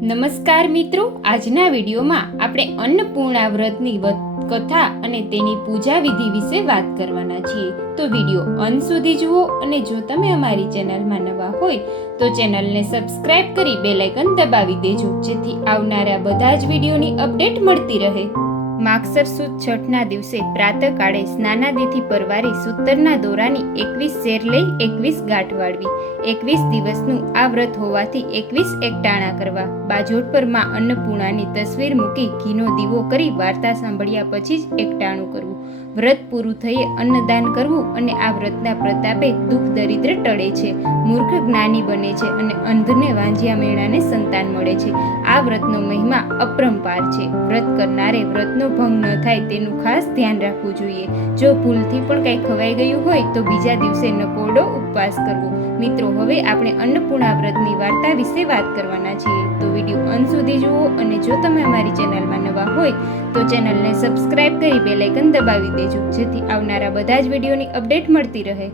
નમસ્કાર મિત્રો, આજના વિડીયોમાં આપણે અન્નપૂર્ણા વ્રતની કથા અને તેની પૂજા વિધિ વિશે વાત કરવાના છીએ. તો વીડિયો અંત સુધી જુઓ અને જો તમે અમારી ચેનલમાં નવા હોય, તો ચેનલને સબસ્ક્રાઇબ કરી બેલ આઇકન દબાવી દેજો, જેથી આવનારા બધા જ વિડીયોની અપડેટ મળતી રહે. માગસર સુદ છઠના દિવસે પ્રાતઃકાળે સ્નાનાદિથી પરવારી સૂતરના દોરાની એકવીસ શેર લઈ એકવીસ ગાંઠ વાળવી. એકવીસ દિવસનું આ વ્રત હોવાથી એકવીસ એકટાણા કરવા. બાજોટ પરમાં અન્નપૂર્ણાની તસવીર મૂકી ઘીનો દીવો કરી વાર્તા સાંભળ્યા પછી જ એકટાણું કરવું. વ્રત પૂરું થઈએ અન્નદાન કરવું અને આ વ્રતના પ્રતાપે દુઃખ દરિદ્ર ટળે છે. મૂર્ખ જ્ઞાની બને છે અને અંધને વાંજિયા મેળાને સંતાન મળે છે. આ વ્રતનો મહિમા અપરંપાર છે. વ્રત કરનારે વ્રતનો ભંગ ન થાય તેનું ખાસ ધ્યાન રાખવું જોઈએ. જો ભૂલથી પણ કંઈ ખવાઈ ગયું હોય તો બીજા દિવસે નકોરડો ઉપવાસ કરવો. મિત્રો, હવે આપણે અન્નપૂર્ણા વ્રતની વાર્તા વિશે વાત કરવાના છીએ. તો વીડિયો અંત સુધી જુઓ અને જો તમે અમારી ચેનલમાં નવા હોય તો ચેનલને સબસ્ક્રાઇબ કરી બેલ આઇકન દબાવી દેજો. જેથી આવનારા બધા જ વિડીયોની અપડેટ મળતી રહે.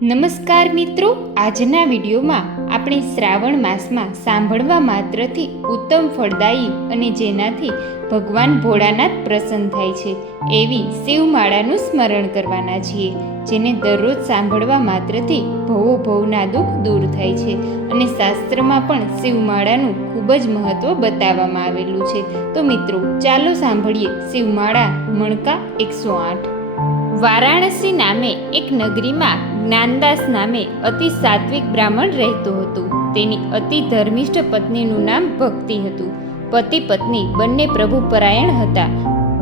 નમસ્કાર મિત્રો, આજના વિડીયોમાં આપણે શ્રાવણ માસમાં સાંભળવા માત્રથી ઉત્તમ ફળદાયી અને જેનાથી ભગવાન ભોળાનાથ પ્રસન્ન થાય છે, એવી શિવમાળાનું સ્મરણ કરવાના છીએ, જેને દરરોજ સાંભળવા માત્રથી ભવો ભવના દુઃખ દૂર થાય છે અને શાસ્ત્રમાં પણ શિવમાળાનું ખૂબ જ મહત્વ બતાવવામાં આવેલું છે. તો મિત્રો, ચાલો સાંભળીએ શિવમાળા મણકા એકસો આઠ. વારાણસી નામે એક નગરીમાં જ્ઞાનદાસ નામે અતિ સાત્વિક બ્રાહ્મણ રહેતું હતું. તેની અતિ ધર્મિષ્ઠ પત્નીનું નામ ભક્તિ હતું. પતિ પત્ની બંને પ્રભુ પરાયણ હતા.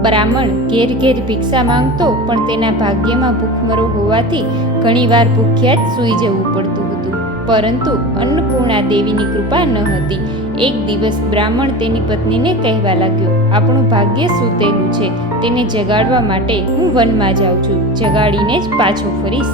બ્રાહ્મણ ઘેર ઘેર ભિક્ષા માંગતો પણ તેના ભાગ્યમાં ભૂખમરો હોવાથી ઘણીવાર ભૂખ્યા જ સૂઈ જવું પડતું હતું. પરંતુ અન્નપૂર્ણા દેવીની કૃપા ન હતી. એક દિવસ બ્રાહ્મણ તેની પત્નીને કહેવા લાગ્યો, આપણું ભાગ્ય સૂતેલું છે. તેને જગાડવા માટે હું વનમાં જાઉં છું. જગાડીને જ પાછો ફરીશ.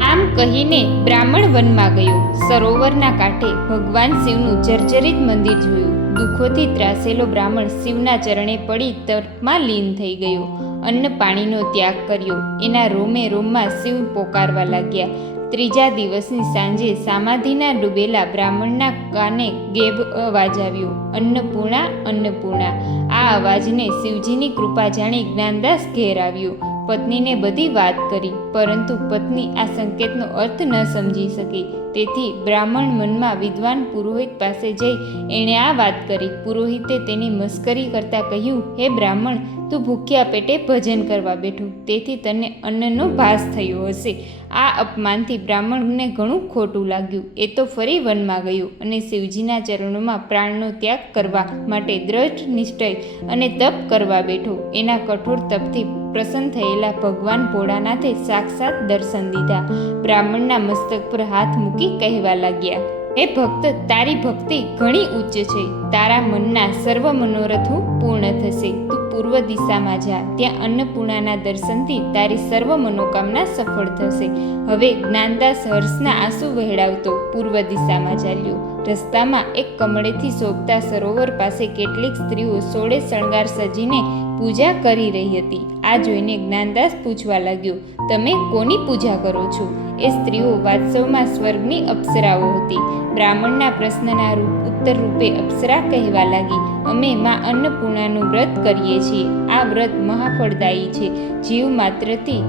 આમ કહીને બ્રાહ્મણ વનમાં ગયો. સરોવરના કાંઠે ભગવાન શિવનું જર્જરિત મંદિર જોયું. દુઃખોથી ત્રાસેલો બ્રાહ્મણ શિવના ચરણે પડી તર્પમાં લીન થઈ ગયો. અન્ન પાણીનો ત્યાગ કર્યો. એના રોમે રોમમાં શિવ પોકારવા લાગ્યા. ત્રીજા દિવસની સાંજે સામાધિના ડૂબેલા બ્રાહ્મણના કાને ગેબ અવાજ આવ્યો, અન્નપૂર્ણા અન્નપૂર્ણા. આ અવાજને શિવજીની કૃપા જાણી જ્ઞાનદાસ ઘેર આવ્યો. પત્નીને બધી વાત કરી, પરંતુ પત્ની આ સંકેતનો અર્થ ન સમજી શકી. તેથી બ્રાહ્મણ મનમાં વિદ્વાન પુરોહિત પાસે જઈ એણે આ વાત કરી. પુરોહિતે તેની મસ્કરી કરતાં કહ્યું, હે બ્રાહ્મણ, તું ભૂખ્યા પેટે ભજન કરવા બેઠું. તેથી તને અન્નનો ભાસ થયો હશે. આ અપમાનથી બ્રાહ્મણને ઘણું ખોટું લાગ્યું. એ તો ફરી વનમાં ગયો અને શિવજીના ચરણોમાં પ્રાણનો ત્યાગ કરવા માટે દ્રઢ નિશ્ચય અને તપ કરવા બેઠો. એના કઠોર તપથી પ્રસન્ન થયેલા ભગવાન ભોળાનાથે સાક્ષાત દર્શન દીધા. બ્રાહ્મણના મસ્તક પર હાથ મૂકી કહેવા લાગ્યા. હે ભક્ત, તારી ભક્તિ ઘણી ઉચ્ચ છે. તારા મનના સર્વ મનોરથો પૂર્ણ થશે. તું પૂર્વ દિશામાં જા. ત્યાં અન્નપૂર્ણાના દર્શનથી તારી સર્વ મનોકામના સફળ થશે. હવે જ્ઞાનદાસ હર્ષના આંસુ વહેડાવતો પૂર્વ દિશામાં ચાલ્યો. રસ્તામાં એક કમળેથી શોભતા સરોવર પાસે કેટલીક સ્ત્રીઓ સોળે શણગાર સજીને પૂજા કરી રહી હતી. આ જોઈને જ્ઞાનદાસ પૂછવા લાગ્યો, તમે કોની પૂજા કરો છો? એ સ્ત્રીઓ વાસ્તવમાં સ્વર્ગની અપ્સરાઓ હતી. બ્રાહ્મણના પ્રશ્નના રૂપ ઉત્તર રૂપે અપ્સરા કહેવા લાગી. અમે માં અન્નપૂર્ણાનું વ્રત કરીએ છીએ. આ વ્રત મહાફળદાયી છે. જીવ માત્રથી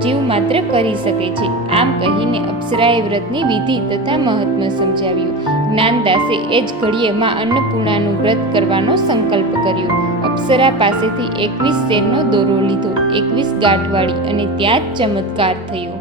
જીવ માત્ર કરી શકે છે. આમ કહીને અપ્સરાએ વ્રતની વિધિ તથા મહત્વ સમજાવ્યું. જ્ઞાનદાસે એ જ ઘડીએ માં અન્નપૂર્ણાનું વ્રત કરવાનો સંકલ્પ કર્યો. અપ્સરા પાસેથી એકવીસ શેરનો દોરો લીધો. એકવીસ ગાંઠવાળી અને ત્યાં જ ચમત્કાર થયો.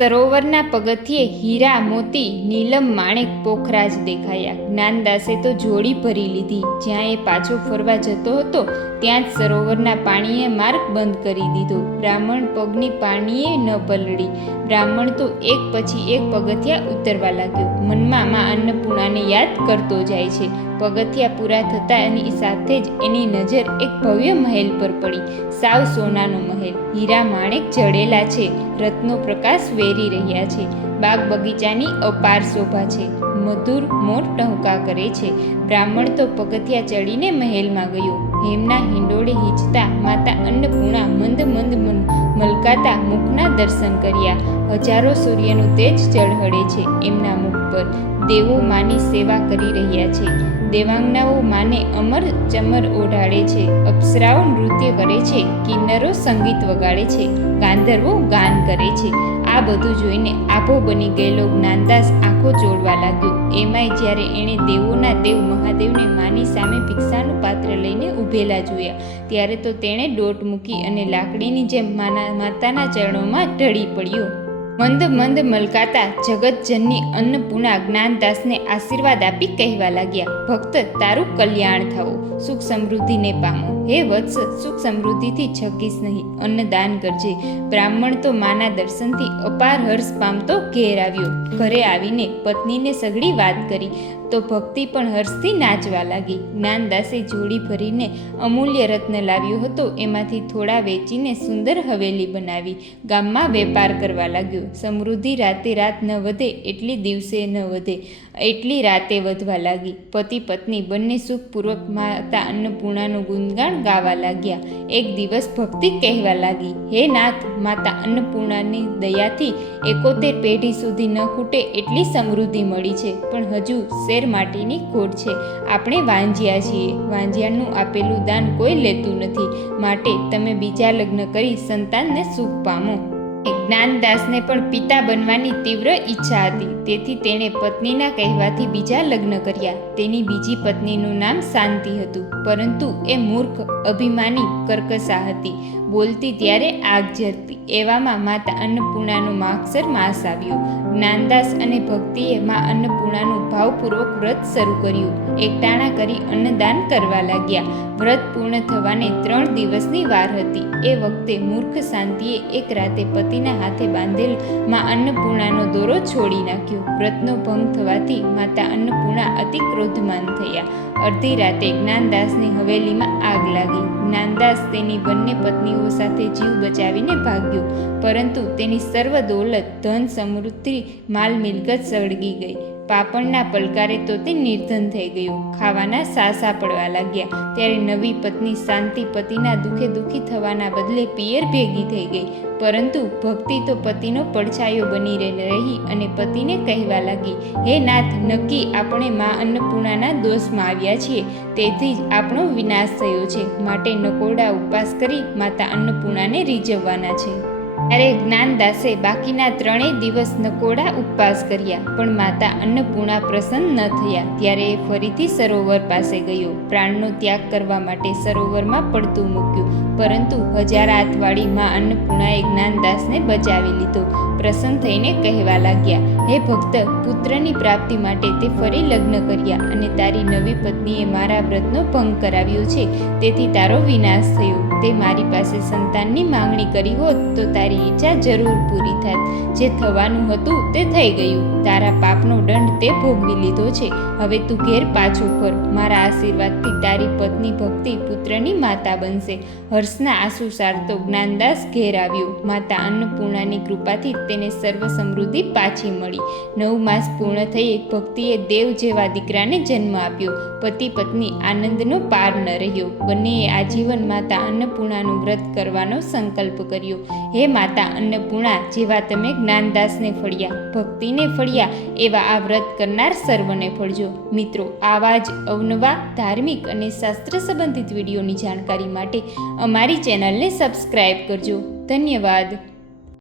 સરોવરના પગથિયે હીરા, મોતી, નીલમ, માણેક, પોખરાજ દેખાયા. જ્ઞાનદાસે તો જોડી ભરી લીધી. જ્યાં એ પાછો ફરવા જતો હતો, ત્યાં જ સરોવરના પાણીએ માર્ગ બંધ કરી દીધો. બ્રાહ્મણ પગની પાણીએ ન પલળી. બ્રાહ્મણ તો એક પછી એક પગથિયા ઉતરવા લાગ્યો. મનમાં મા અન્નપૂર્ણાને યાદ કરતો જાય છે. પગથિયા પૂરા થતા એની સાથે જ એની નજર એક ભવ્ય મહેલ પર પડી. સાવ સોનાનો મહેલ. હીરા માણેક જડેલા છે. રત્નો પ્રકાશ વેરી રહ્યા છે. બાગ બગીચાની અપાર શોભા છે. મધુર મોર ટહુકા કરે છે. બ્રાહ્મણ તો પગથિયા ચડીને મહેલમાં ગયો. હેમના હિંડોળે હિંચતા માતા અન્નપૂર્ણા મંદ મંદ મન- મલકાતા મુખના દર્શન કર્યા. હજારો સૂર્યનું તેજ ઝળહળે છે એમના મુખ પર. દેવો માની સેવા કરી રહ્યા છે. દેવાંગનાઓ માને અમર ચમર ઓઢાડે છે. અપ્સરાઓ નૃત્ય કરે છે. કિન્નરો સંગીત વગાડે છે. ગાંધર્વો ગાન કરે છે. આ બધું જોઈને આભો બની ગયેલો જ્ઞાનદાસ આંખો ચોળવા લાગ્યો. એમાંય જ્યારે એણે દેવોના દેવ મહાદેવને માની સામે ભિક્ષાનું પાત્ર લઈને ઊભેલા જોયા, ત્યારે તો તેણે દોટ મૂકી અને લાકડીની જેમ માના માતાના ચરણોમાં ઢળી પડ્યો. મંદ મંદ મલકાતા જગતજનની અન્નપૂર્ણા જ્ઞાનદાસને આશીર્વાદ આપી કહેવા લાગ્યા, ભક્ત, તારું કલ્યાણ થવો સુખ સમૃદ્ધિને પામો. હે વત્સ, સુખ સમૃદ્ધિથી છકીશ નહીં, અન્નદાન કરજે. બ્રાહ્મણ તો માના દર્શનથી અપાર હર્ષ પામતો ઘેર આવ્યો. ઘરે આવીને પત્નીને સઘળી વાત કરી. તો ભક્તિ પણ હર્ષથી નાચવા લાગી. જ્ઞાનદાસે જોડી ભરીને અમૂલ્ય રત્ન લાવ્યો હતો. એમાંથી થોડા વેચીને સુંદર હવેલી બનાવી. ગામમાં વેપાર કરવા લાગ્યો. સમૃદ્ધિ રાતે રાત ન વધે, એટલી દિવસે ન વધે. એટલી રાતે વધવા લાગી. પતિ પત્ની બંને સુખપૂર્વક માતા અન્નપૂર્ણાનું ગુણગાન ગાવા લાગ્યા. એક દિવસ ભક્તિ કહેવા લાગી, હે નાથ, માતા અન્નપૂર્ણાની દયાથી એકોતેર પેઢી સુધી ન ખૂટે એટલી સમૃદ્ધિ મળી છે, પણ હજુ શેર માટીની ખોટ છે. આપણે વાંજ્યા છીએ, વાંજ્યાનું આપેલું દાન કોઈ લેતું નથી. માટે તમે બીજા લગ્ન કરી સંતાનને સુખ પામો. જ્ઞાનદાસને પણ પિતા બનવાની તીવ્ર ઈચ્છા હતી. તેથી તેણે પત્નીના કહેવાથી બીજા લગ્ન કર્યા. તેની બીજી પત્નીનું નામ શાંતિ હતું. પરંતુ એ મૂર્ખ, અભિમાની, કર્કશા હતી. બોલતી ત્યારે આગ ઝરતી એવામાં માતા અન્નપૂર્ણાનો માગસર માસ આવ્યો. જ્ઞાનદાસ અને ભક્તિએ મા અન્નપૂર્ણાનું ભાવપૂર્વક વ્રત શરૂ કર્યું. એકટાણા કરી અન્નદાન કરવા લાગ્યા. વ્રત પૂર્ણ થવાને ત્રણ દિવસની વાર હતી. એ વખતે મૂર્ખ શાંતિએ એક રાતે પતિના હાથે બાંધેલમાં અન્નપૂર્ણાનો દોરો છોડી નાખ્યો. વ્રતનો ભંગ થવાથી માતા અન્નપૂર્ણા અતિ ક્રોધમાન થયા. અડધી રાતે જ્ઞાનદાસની હવેલીમાં આગ લાગી. જ્ઞાનદાસ તેની બંને પત્નીઓ સાથે જીવ બચાવીને ભાગ્યો. પરંતુ તેની સર્વ દોલત, ધન, સમૃદ્ધિ, માલ, મિલકત સળગી ગઈ. પાપણના પલકારે તો તે નિર્ધન થઈ ગયું. ખાવાના સાસા પડવા લાગ્યા. ત્યારે નવી પત્ની શાંતિ પતિના દુઃખે દુઃખી થવાના બદલે પિયર ભેગી થઈ ગઈ. પરંતુ ભક્તિ તો પતિનો પડછાયો બની રહી અને પતિને કહેવા લાગી, હે નાથ, નક્કી આપણે મા અન્નપૂર્ણાના દોષમાં આવ્યા છીએ. તેથી જ આપણો વિનાશ થયો છે. માટે નકોરડા ઉપવાસ કરી માતા અન્નપૂર્ણાને રીઝવવાના છે. ત્યારે જ્ઞાનદાસે બાકીના ત્રણેય દિવસ નકોડા ઉપવાસ કર્યા, પણ માતા અન્નપૂર્ણા પ્રસન્ન ન થયા, ત્યારે એ ફરીથી સરોવર પાસે ગયો. પ્રાણનો ત્યાગ કરવા માટે સરોવરમાં પડતું મૂક્યું, પરંતુ હજાર હાથવાળી માં અન્નપૂર્ણાએ જ્ઞાનદાસને બચાવી લીધો. પ્રસન્ન થઈને કહેવા લાગ્યા, હે ભક્ત, પુત્રની પ્રાપ્તિ માટે તે ફરી લગ્ન કર્યા અને તારી નવી પત્નીએ મારા વ્રતનો ભંગ કરાવ્યો છે. તેથી તારો વિનાશ થયો. તે મારી પાસે સંતાનની માંગણી કરી હોત તો તારી ઈચ્છા જરૂર પૂરી થાત જે થવાનું હતું તે થઈ ગયું. તારા પાપનો દંડ તે ભોગવી લીધો છે. હવે તું ઘેર પાછો ફર. મારા આશીર્વાદથી તારી પત્ની ભક્તિ પુત્રની માતા બનશે. હર્ષના આંસુ સારતો જ્ઞાનદાસ ઘેર આવ્યો. માતા અન્નપૂર્ણાની કૃપાથી તેને સર્વ સમૃદ્ધિ પાછી મળી. નવ માસ પૂર્ણ થઈ ભક્તિએ દેવ જેવા દીકરાને જન્મ આપ્યો. પતિ પત્ની આનંદનો પાર ન રહ્યો. બંનેએ આજીવન માતા અન્નપૂર્ણાનું વ્રત કરવાનો સંકલ્પ કર્યો. હે માતા અન્નપૂર્ણા જેવા તમે જ્ઞાનદાસને ફળ્યા, ભક્તિને ફળ્યા એવા આ વ્રત કરનાર સર્વને ફળજો. મિત્રો, આવા જ અવનવા ધાર્મિક અને શાસ્ત્ર સંબંધિત વિડીયોની જાણકારી માટે અમારી ચેનલને સબસ્ક્રાઈબ કરજો. ધન્યવાદ.